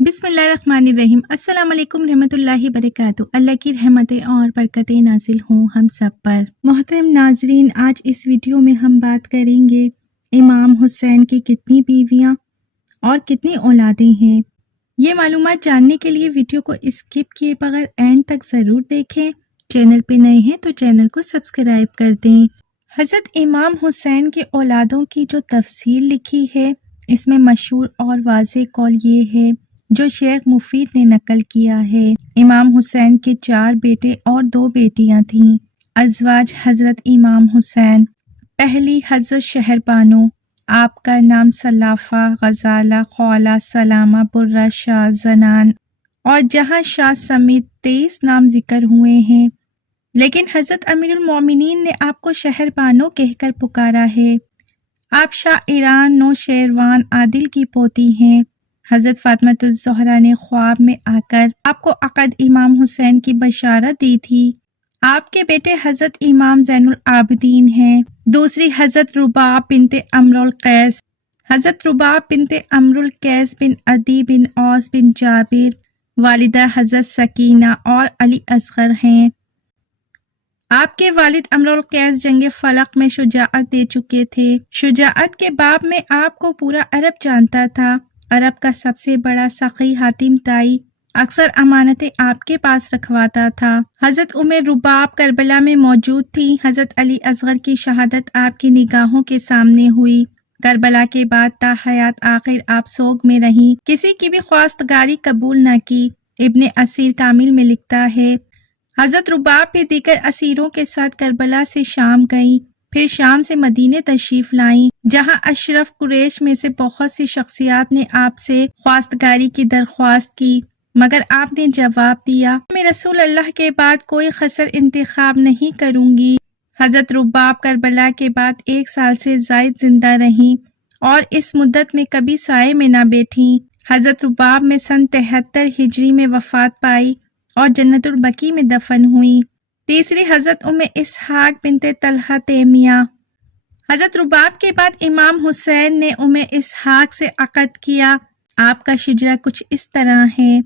بسم اللہ الرحمن الرحیم۔ السلام علیکم رحمۃ اللہ وبرکاتہ۔ اللہ کی رحمتیں اور برکتیں نازل ہوں ہم سب پر۔ محترم ناظرین، آج اس ویڈیو میں ہم بات کریں گے امام حسین کی کتنی بیویاں اور کتنی اولادیں ہیں۔ یہ معلومات جاننے کے لیے ویڈیو کو اسکپ کیے بغیر اینڈ تک ضرور دیکھیں۔ چینل پہ نئے ہیں تو چینل کو سبسکرائب کر دیں۔ حضرت امام حسین کے اولادوں کی جو تفصیل لکھی ہے، اس میں مشہور اور واضح قول یہ ہے جو شیخ مفید نے نقل کیا ہے۔ امام حسین کے 4 بیٹے اور 2 بیٹیاں تھیں۔ ازواج حضرت امام حسین: پہلی حضرت شہربانو، آپ کا نام سلافہ، غزالہ، خولہ، سلامہ، برہ، شاہ، زنان اور جہاں شاہ سمیت 23 نام ذکر ہوئے ہیں، لیکن حضرت امیر المومنین نے آپ کو شہربانو کہہ کر پکارا ہے۔ آپ شاہ ایران نوشیروان عادل کی پوتی ہیں۔ حضرت فاطمہ الزہرا نے خواب میں آ کر آپ کو عقد امام حسین کی بشارت دی تھی۔ آپ کے بیٹے حضرت امام زین العابدین ہیں۔ دوسری حضرت رباع بنت عمرو القیس: حضرت رباع بنت عمرو القیس بن عدی بن اوس بن جابر، والدہ حضرت سکینہ اور علی اصغر ہیں۔ آپ کے والد عمرو القیس جنگ فلق میں شجاعت دے چکے تھے۔ شجاعت کے باب میں آپ کو پورا عرب جانتا تھا۔ عرب کا سب سے بڑا سخی حاتم طائی اکثر امانتیں آپ کے پاس رکھواتا تھا۔ حضرت رباب کربلا میں موجود تھی۔ حضرت علی اصغر کی شہادت آپ کی نگاہوں کے سامنے ہوئی۔ کربلا کے بعد تا حیات آخر آپ سوگ میں رہیں، کسی کی بھی خواستگاری قبول نہ کی۔ ابن اسیر کامل میں لکھتا ہے، حضرت رباب بھی دیگر اسیروں کے ساتھ کربلا سے شام گئیں، پھر شام سے مدینے تشریف لائیں، جہاں اشرف قریش میں سے بہت سی شخصیات نے آپ سے خواستگاری کی درخواست کی، مگر آپ نے جواب دیا، میں رسول اللہ کے بعد کوئی خسر انتخاب نہیں کروں گی۔ حضرت رباب کربلا کے بعد 1 سال سے زائد زندہ رہیں اور اس مدت میں کبھی سائے میں نہ بیٹھیں۔ حضرت رباب میں سن 73 ہجری میں وفات پائی اور جنت البقیع میں دفن ہوئی۔ تیسری حضرت اسحاق بنت طلحہ تیمیہ: حضرت رباب کے بعد امام حسین نے اسحاق سے عقد کیا۔ آپ کا شجرہ کچھ اس طرح ہے: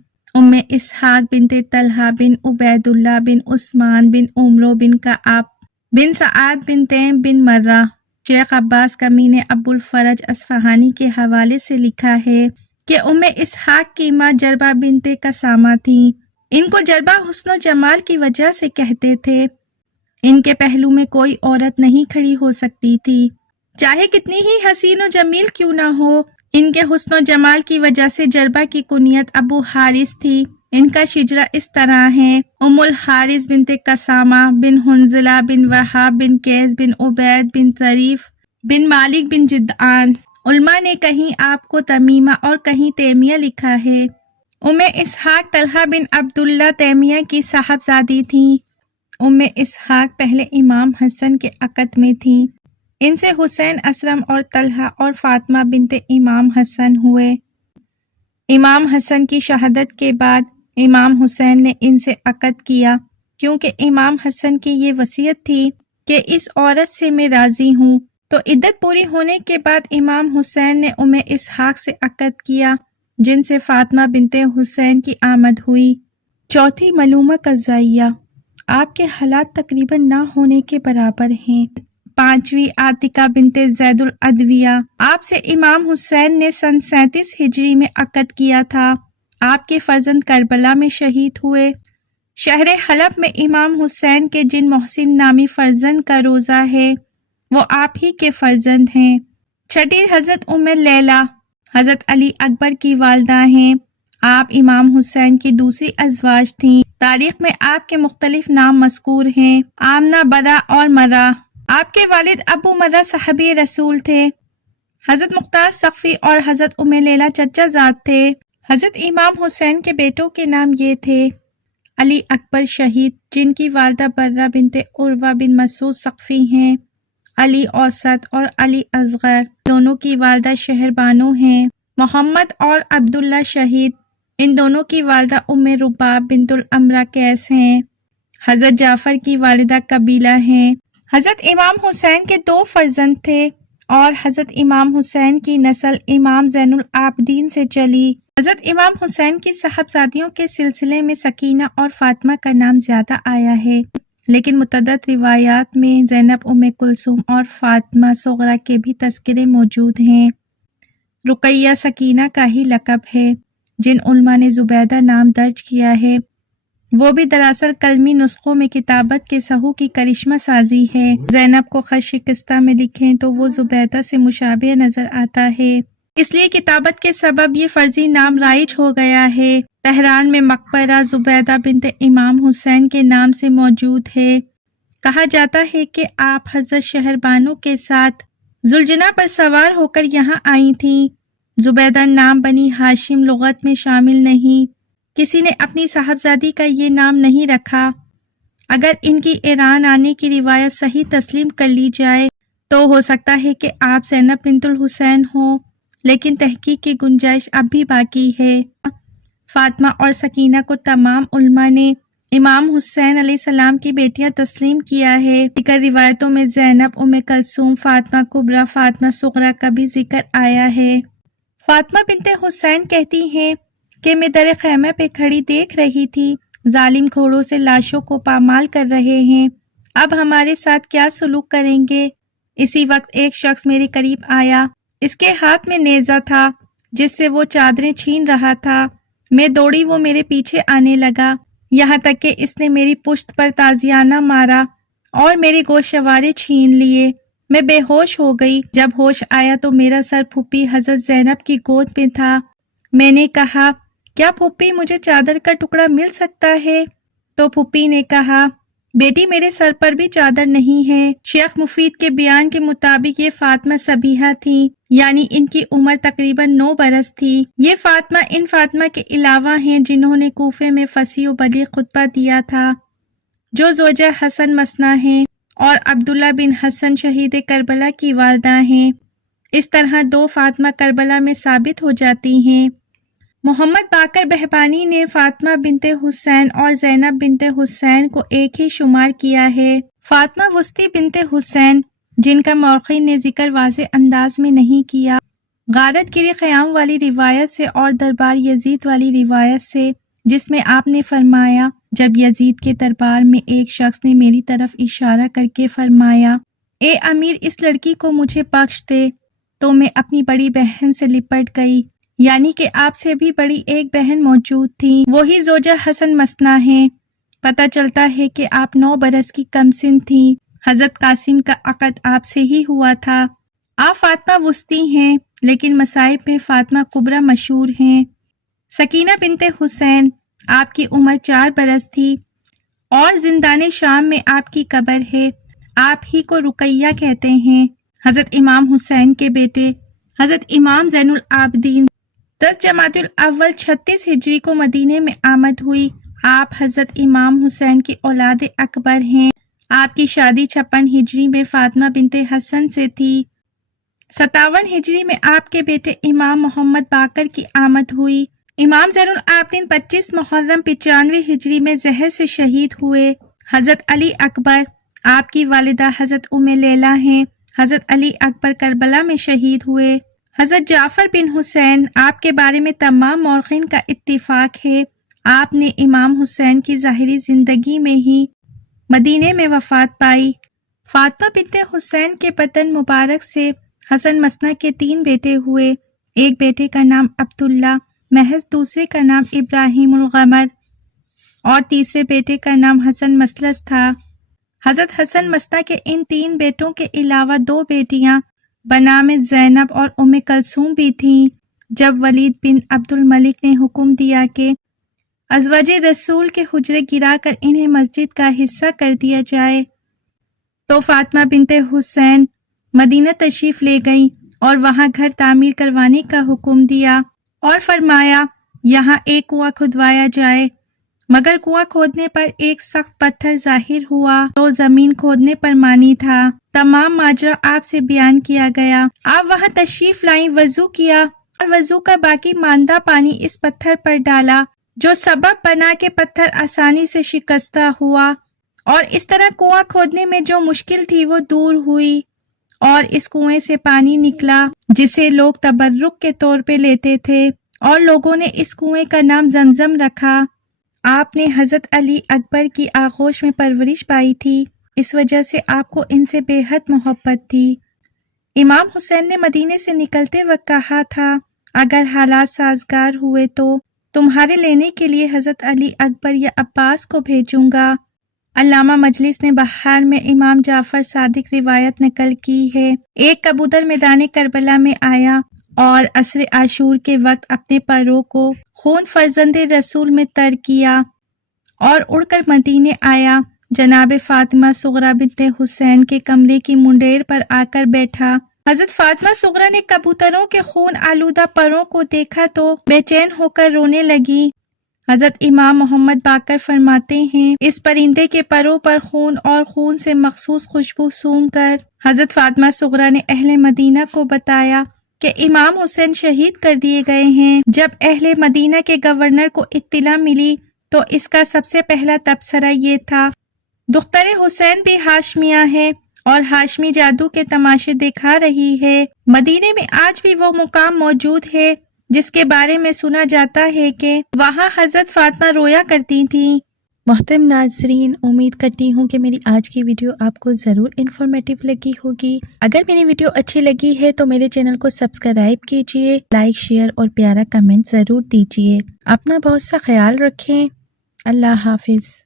اسحاق بنت طلحہ بن عبید اللہ بن عثمان بن عمرو بن کعب بن سعد بن تیم بن مرہ۔ شیخ عباس کمی نے ابو الفرج اصفہانی کے حوالے سے لکھا ہے کہ اسحاق کی ماں جربہ بنت قسامہ تھیں۔ ان کو جربہ حسن و جمال کی وجہ سے کہتے تھے۔ ان کے پہلو میں کوئی عورت نہیں کھڑی ہو سکتی تھی، چاہے کتنی ہی حسین و جمیل کیوں نہ ہو۔ ان کے حسن و جمال کی وجہ سے جربہ کی کنیت ابو حارث تھی۔ ان کا شجرہ اس طرح ہے: الحارث بنت قسامہ بن حنظلہ بن وہاب بن قیس بن عبید بن طریف بن مالک بن جدعان۔ علماء نے کہیں آپ کو تمیمہ اور کہیں تیمیہ لکھا ہے۔ اسحاق طلحہ بن عبداللہ تیمیہ کی صاحبزادی تھیں۔ اسحاق پہلے امام حسن کے عقد میں تھیں۔ ان سے حسین اسلم اور طلحہ اور فاطمہ بنت امام حسن ہوئے۔ امام حسن کی شہادت کے بعد امام حسین نے ان سے عقد کیا، کیونکہ امام حسن کی یہ وصیت تھی کہ اس عورت سے میں راضی ہوں۔ تو عدت پوری ہونے کے بعد امام حسین نے اسحاق سے عقد کیا، جن سے فاطمہ بنت حسین کی آمد ہوئی۔ چوتھی ملومہ قضائیہ: آپ کے حالات تقریباً نہ ہونے کے برابر ہیں۔ پانچویں عاتقہ بنت زید العدویہ: آپ سے امام حسین نے سن 37 ہجری میں عقد کیا تھا۔ آپ کے فرزند کربلا میں شہید ہوئے۔ شہر حلب میں امام حسین کے جن محسن نامی فرزند کا روضہ ہے، وہ آپ ہی کے فرزند ہیں۔ چھٹی حضرت لیلہ: حضرت علی اکبر کی والدہ ہیں۔ آپ امام حسین کی دوسری ازواج تھیں۔ تاریخ میں آپ کے مختلف نام مذکور ہیں: آمنہ، برہ اور مرہ۔ آپ کے والد ابو مرہ صحابی رسول تھے۔ حضرت مختار سقفی اور حضرت لیلہ چچا زاد تھے۔ حضرت امام حسین کے بیٹوں کے نام یہ تھے: علی اکبر شہید، جن کی والدہ برہ بنت عروہ بن مسعود سقفی ہیں، علی اوسط اور علی اصغر، دونوں کی والدہ شہربانو ہیں، محمد اور عبداللہ شہید، ان دونوں کی والدہ رباب بنت الامرا قیس ہیں، حضرت جعفر کی والدہ قبیلہ ہیں۔ حضرت امام حسین کے 2 فرزند تھے اور حضرت امام حسین کی نسل امام زین العابدین سے چلی۔ حضرت امام حسین کی صاحبزادیوں کے سلسلے میں سکینہ اور فاطمہ کا نام زیادہ آیا ہے، لیکن متعدد روایات میں زینب، ام کلثوم اور فاطمہ صغرا کے بھی تذکرے موجود ہیں۔ رقیہ سکینہ کا ہی لقب ہے۔ جن علماء نے زبیدہ نام درج کیا ہے وہ بھی دراصل کلمی نسخوں میں کتابت کے سہو کی کرشمہ سازی ہے۔ زینب کو خط شکستہ میں لکھیں تو وہ زبیدہ سے مشابہ نظر آتا ہے، اس لیے کتابت کے سبب یہ فرضی نام رائج ہو گیا ہے۔ تہران میں مقبرہ زبیدہ بنت امام حسین کے نام سے موجود ہے۔ کہا جاتا ہے کہ آپ حضرت شہربانو کے ساتھ ذوالجناح پر سوار ہو کر یہاں آئی تھیں۔ زبیدہ نام بنی ہاشم لغت میں شامل نہیں، کسی نے اپنی صاحبزادی کا یہ نام نہیں رکھا۔ اگر ان کی ایران آنے کی روایت صحیح تسلیم کر لی جائے تو ہو سکتا ہے کہ آپ زینب بنت الحسین ہوں، لیکن تحقیق کی گنجائش اب بھی باقی ہے۔ فاطمہ اور سکینہ کو تمام علماء نے امام حسین علیہ السلام کی بیٹیاں تسلیم کیا ہے۔ دیگر روایتوں میں زینب، ام کلثوم، فاطمہ کبریٰ، فاطمہ صغریٰ کا بھی ذکر آیا ہے۔ فاطمہ بنت حسین کہتی ہیں کہ میں در خیمہ پہ کھڑی دیکھ رہی تھی، ظالم گھوڑوں سے لاشوں کو پامال کر رہے ہیں، اب ہمارے ساتھ کیا سلوک کریں گے؟ اسی وقت ایک شخص میرے قریب آیا، اس کے ہاتھ میں نیزہ تھا جس سے وہ چادریں چھین رہا تھا۔ میں دوڑی، وہ میرے پیچھے آنے لگا، یہاں تک کہ اس نے میری پشت پر تازیانہ مارا اور میرے گوشوارے چھین لیے۔ میں بے ہوش ہو گئی، جب ہوش آیا تو میرا سر پھوپھی حضرت زینب کی گود میں تھا۔ میں نے کہا، کیا پھوپھی مجھے چادر کا ٹکڑا مل سکتا ہے؟ تو پھوپھی نے کہا، بیٹی میرے سر پر بھی چادر نہیں ہے۔ شیخ مفید کے بیان کے مطابق یہ فاطمہ صبیحہ تھی، یعنی ان کی عمر تقریباً 9 برس تھی۔ یہ فاطمہ ان فاطمہ کے علاوہ ہیں جنہوں نے کوفے میں فصیح و بلیغ خطبہ دیا تھا، جو زوجہ حسن مثنیٰ ہیں اور عبداللہ بن حسن شہید کربلا کی والدہ ہیں۔ اس طرح 2 فاطمہ کربلا میں ثابت ہو جاتی ہیں۔ محمد باقر بہبانی نے فاطمہ بنت حسین اور زینب بنت حسین کو ایک ہی شمار کیا ہے۔ فاطمہ وسطی بنت حسین، جن کا مورخین نے ذکر واضح انداز میں نہیں کیا، غارت گری قیام والی روایت سے اور دربار یزید والی روایت سے، جس میں آپ نے فرمایا، جب یزید کے دربار میں ایک شخص نے میری طرف اشارہ کر کے فرمایا، اے امیر، اس لڑکی کو مجھے بخش دے، تو میں اپنی بڑی بہن سے لپٹ گئی، یعنی کہ آپ سے بھی بڑی ایک بہن موجود تھی، وہی زوجہ حسن مثنیٰ ہیں۔ پتہ چلتا ہے کہ آپ 9 برس کی کم سن تھیں۔ حضرت قاسم کا عقد آپ سے ہی ہوا تھا۔ آپ فاطمہ وسطی ہیں، لیکن مصائب میں فاطمہ کبریٰ مشہور ہیں۔ سکینہ بنت حسین، آپ کی عمر 4 برس تھی اور زندان شام میں آپ کی قبر ہے۔ آپ ہی کو رقیہ کہتے ہیں۔ حضرت امام حسین کے بیٹے حضرت امام زین العابدین 10 جمادی الاول 36 ہجری کو مدینے میں آمد ہوئی۔ آپ حضرت امام حسین کی اولاد اکبر ہیں۔ آپ کی شادی 56 ہجری میں فاطمہ بنت حسن سے تھی۔ 57 ہجری میں آپ کے بیٹے امام محمد باقر کی آمد ہوئی۔ امام زین العابدین 25 محرم 95 ہجری میں زہر سے شہید ہوئے۔ حضرت علی اکبر، آپ کی والدہ حضرت ام لیلہ ہیں۔ حضرت علی اکبر کربلا میں شہید ہوئے۔ حضرت جعفر بن حسین، آپ کے بارے میں تمام مورخین کا اتفاق ہے، آپ نے امام حسین کی ظاہری زندگی میں ہی مدینے میں وفات پائی۔ فاطمہ بنت حسین کے بدن مبارک سے حسن مثنیٰ کے 3 بیٹے ہوئے۔ ایک بیٹے کا نام عبداللہ محض، دوسرے کا نام ابراہیم الغمر اور تیسرے بیٹے کا نام حسن مثلث تھا۔ حضرت حسن مثنیٰ کے ان 3 بیٹوں کے علاوہ 2 بیٹیاں بنام زینب اور ام کلثوم بھی تھیں۔ جب ولید بن عبد الملک نے حکم دیا کہ ازواج رسول کے حجرے گرا کر انہیں مسجد کا حصہ کر دیا جائے تو فاطمہ بنت حسین مدینہ تشریف لے گئیں اور وہاں گھر تعمیر کروانے کا حکم دیا اور فرمایا یہاں ایک کنواں کھدوایا جائے، مگر کنواں کھودنے پر ایک سخت پتھر ظاہر ہوا تو زمین کھودنے پر مانی تھا۔ تمام ماجرا آپ سے بیان کیا گیا۔ آپ وہاں تشریف لائیں، وضو کیا اور وضو کا باقی ماندہ پانی اس پتھر پر ڈالا، جو سبب بنا کہ پتھر آسانی سے شکستہ ہوا، اور اس طرح کنواں کھودنے میں جو مشکل تھی وہ دور ہوئی اور اس کنویں سے پانی نکلا جسے لوگ تبرک کے طور پہ لیتے تھے اور لوگوں نے اس کنویں کا نام زمزم رکھا۔ آپ نے حضرت علی اکبر کی آغوش میں پرورش پائی تھی، اس وجہ سے آپ کو ان سے بے حد محبت تھی۔ امام حسین نے مدینے سے نکلتے وقت کہا تھا، اگر حالات سازگار ہوئے تو تمہارے لینے کے لیے حضرت علی اکبر یا عباس کو بھیجوں گا۔ علامہ مجلس نے بہار میں امام جعفر صادق روایت نقل کی ہے، ایک کبوتر میدان کربلا میں آیا اور عصر عاشور کے وقت اپنے پروں کو خون فرزند رسول میں تر کیا اور اڑ کر مدینے آیا، جناب فاطمہ صغریٰ بنت حسین کے کمرے کی منڈیر پر آ کر بیٹھا۔ حضرت فاطمہ صغریٰ نے کبوتروں کے خون آلودہ پروں کو دیکھا تو بے چین ہو کر رونے لگی۔ حضرت امام محمد باقر فرماتے ہیں، اس پرندے کے پروں پر خون اور خون سے مخصوص خوشبو سونگھ کر حضرت فاطمہ صغریٰ نے اہل مدینہ کو بتایا کہ امام حسین شہید کر دیے گئے ہیں۔ جب اہل مدینہ کے گورنر کو اطلاع ملی تو اس کا سب سے پہلا تبصرہ یہ تھا، دختر حسین بھی ہاشمیہ ہے اور ہاشمی جادو کے تماشے دکھا رہی ہے۔ مدینے میں آج بھی وہ مقام موجود ہے جس کے بارے میں سنا جاتا ہے کہ وہاں حضرت فاطمہ رویا کرتی تھیں۔ محترم ناظرین، امید کرتی ہوں کہ میری آج کی ویڈیو آپ کو ضرور انفارمیٹیو لگی ہوگی۔ اگر میری ویڈیو اچھی لگی ہے تو میرے چینل کو سبسکرائب کیجیے، لائک، شیئر اور پیارا کمنٹ ضرور دیجیے۔ اپنا بہت سا خیال رکھیں۔ اللہ حافظ۔